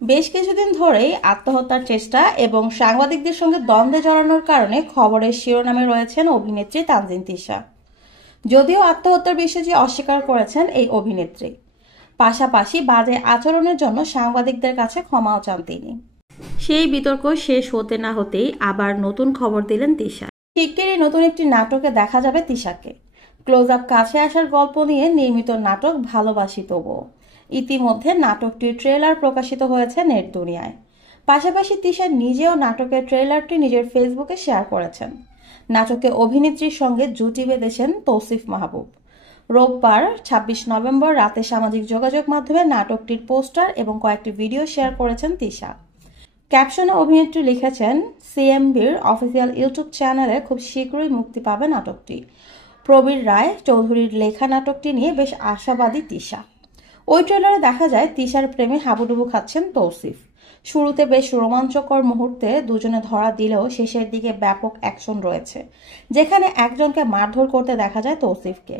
বেশ কিছুদিন ধরেই আত্মহত্যার চেষ্টা এবং সাংবাদিকদের সঙ্গে দ্বন্দ্বে জড়ানোর কারণে খবরের শিরোনামে রয়েছেন অভিনেত্রী তানজিন তিশা। যদিও আত্মহত্যার বিষয়টি অস্বীকার করেছেন এই অভিনেত্রী, পাশাপাশি বাজে আচরণের জন্য সাংবাদিকদের কাছে ক্ষমাও চান তিনি। সেই বিতর্ক শেষ হতে না হতেই আবার নতুন খবর দিলেন তিশা। শিগগিরই নতুন একটি নাটকে দেখা যাবে তিশাকে। ক্লোজ আপ কাছে আসার গল্প নিয়ে নির্মিত নাটক ভালোবাসি তবুও। ইতিমধ্যে নাটকটির ট্রেলার প্রকাশিত হয়েছে নেট দুনিয়ায়। পাশাপাশি তিশা নিজেও নাটকের ট্রেলারটি নিজের ফেসবুকে শেয়ার করেছেন। নাটকে অভিনেত্রীর সঙ্গে জুটি বেঁধেছেন তৌসিফ মাহবুব। রোববার ২৬ নভেম্বর রাতে সামাজিক যোগাযোগ মাধ্যমে নাটকটির পোস্টার এবং কয়েকটি ভিডিও শেয়ার করেছেন তিশা। ক্যাপশনে অভিনেত্রী লিখেছেন, সিএমবির অফিসিয়াল ইউটিউব চ্যানেলে খুব শীঘ্রই মুক্তি পাবে নাটকটি। প্রবীর রায় চৌধুরীর লেখা নাটকটি নিয়ে বেশ আশাবাদী তিশা। ওই ট্রেলারে দেখা যায় তিশার প্রেমে হাবুডুবু খাচ্ছেন তৌসিফ। শুরুতে বেশ রোমাঞ্চকর মুহূর্তে দুজনে ধরা দিলেও শেষের দিকে ব্যাপক অ্যাকশন রয়েছে, যেখানে একজনকে মারধর করতে দেখা যায় তৌসিফকে।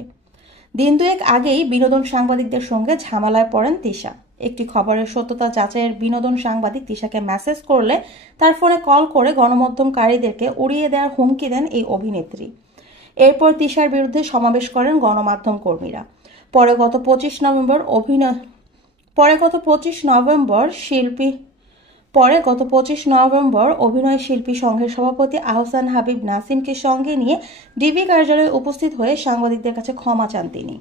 দিন দুয়েক আগেই বিনোদন সাংবাদিকদের সঙ্গে ঝামেলায় পড়েন তিশা। একটি খবরের সত্যতা যাচাইয়ের বিনোদন সাংবাদিক তিশাকে মেসেজ করলে তার ফোনে কল করে গণমাধ্যমকারীদেরকে উড়িয়ে দেওয়ার হুমকি দেন এই অভিনেত্রী। এরপর তিশার বিরুদ্ধে সমাবেশ করেন গণমাধ্যম কর্মীরা। পরে গত ২৫ নভেম্বর অভিনয় শিল্পী সংঘের সভাপতি আহসান হাবিব নাসিমকে সঙ্গে নিয়ে ডিবি কার্যালয়ে উপস্থিত হয়ে সাংবাদিকদের কাছে ক্ষমা চান তিনি।